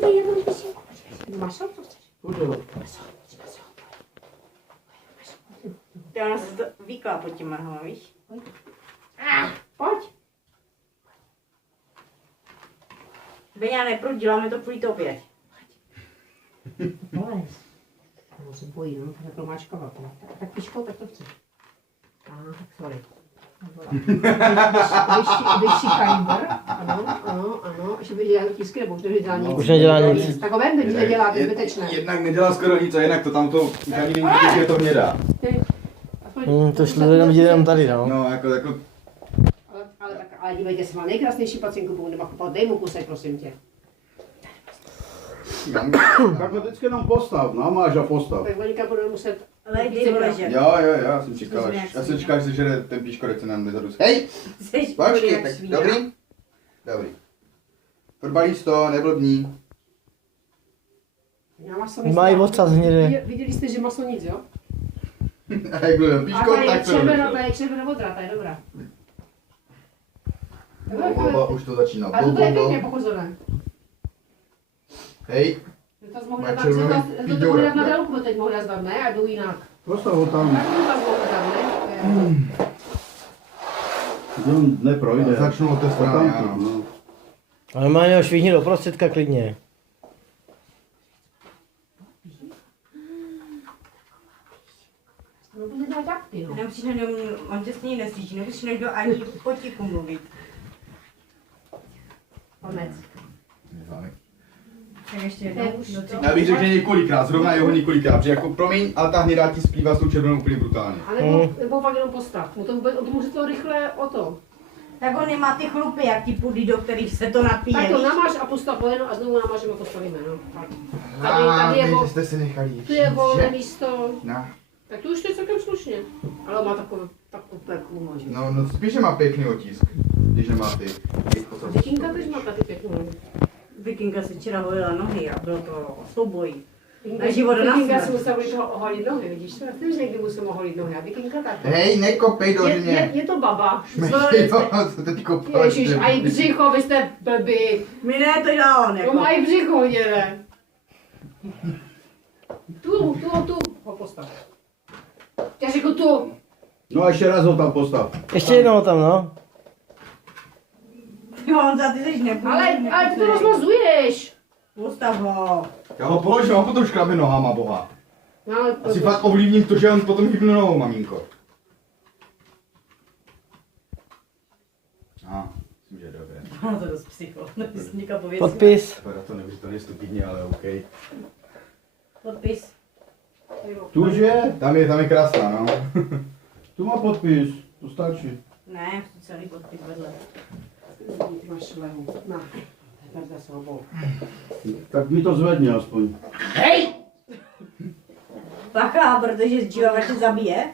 dej jednou písničku. Máš to, co chceš? Udělej. Já ona se to výklá pod těma nohama, víš? Pojď. Beňa, neproč, děláme to kvůli tobě. Polez. No se bojí, no, tak máčkovat. Tak píškou, tak to chceš. Tak sorry. Vyšší kaliber, ano, ještě by dělal tisky, nebo už nedělá nic. Už nedělá nic. Tak ho vem, teď nedělá, to je zbytečné. Jednak nedělá skoro nic a jinak to tamto už ani není vidět, že to hnědá. To šlo jenom vidět jenom tady, no. No, jako Ale dívejte se, má nejkrásnější pacinku, nebo dej mu kusek, prosím tě. Tak to vždycky jenom postav, no, máš a postav. Tak Monika bude muset... Ale dej ho ležet. jo, já jsem čekal, já jsem čekal, že sežere ten píškorec, co nám nezadu. Hej, počkej, tak dobrý? Dobrý. Fotbalíš to, neblbní. Mají ocas hnědé. Viděli jste, že maso nic, jo? A jak byl píškor, tak to Tady je červená modrá, ta je dobrá. už to začíná. A to je pěkně pochozené. Hej, To mohli Má dát, červený to mohli dát na píďourek, délku, teď mohli dát, ne? A jdou jinak. Postav ho tam. Tak to tam mohli dát, ne? On neprojde. začnu od té strany, ano. No. Ale má něho švihni do prostředka klidně. No bude dát jakty, no. Nemusíš na něm, on tě stejně neslyší, nemusíš na něm ani potichu mluvit. Konec. Tak ještě jednou. Já bych řekl, že několikrát, zrovna jeho několikrát, protože jako promiň, ale ta hnědá ti splývá s tou červenou úplně brutálně. A nebo fakt jenom postav. Mu to vůbec, může to rychle o to. Tak on nemá ty chlupy, jak ti půdy, do kterých se to napije. Tak to víš? namáš a postav poleno a znovu namážeme a postavíme, no. Tak. Tady je, jste si nechali. tu je volné místo. No. Tak tu už to je celkem slušně. Ale on má takovou peklu možná. No, spíš, že má pěkný otisk, když nemá ty. Vikinka tež má taky pěknou. Vikinka si včera holila nohy a bylo to souboj. Na život do Vikinka nás. si musela oholit nohy, vidíš to? Ty už někdy musím oholit nohy a Vikinka taky. Hej, nekopej do mě. Je to baba. Jo, to teď kopáš. Ježiš, a i břicho, vy jste blbý. My ne, to dělá on. No Jako. má i břicho hnědé. Tu ho postav. Já řekl tu. No a ještě raz ho tam postav. Ještě jednou tam, no. Jo, on za ty seš nepůjde. Ale ty to rozmazuješ. Postav ho. Já ho položím a potom škrabe nohama, boha. No, ale Asi fakt ovlivním to, že on potom hýbne nohou, maminko. Myslím, že je dobré. Ono to dost psycho. Někam pověc. Podpis. Vypadá to neuvěřitelně stupidně, ale OK. Podpis. Tuže? Tam je krásná, no. Tu má podpis. To stačí. Ne, celý podpis vedle. Ty máš šlehu. Na. Takhle se obou. Tak mi to zvedni aspoň. Hej! Bacha, protože Džíva tě zabije.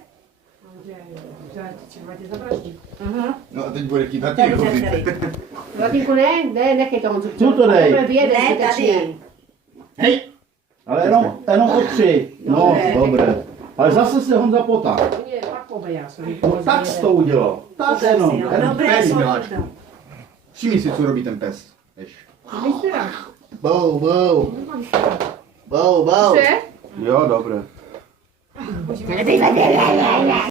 Třeba tě zavraždí. No a teď bude chtít Tady, taky tady, chodit. tady. Zlatínku ne, nechej to, Honzu. Tu to dej. Ne, tady. Hej! Ale jenom o 3. No, dobré. Ale zase se Honza potá. Je, pak pobeja. Tak jsi to udělal. Tak jenom. Dobré, Pes, jsou miláčku. to. Všimni si, co robí ten pes. Jež. Mistera. Bou, bou. Bou, bou. Chce? Jo, dobré.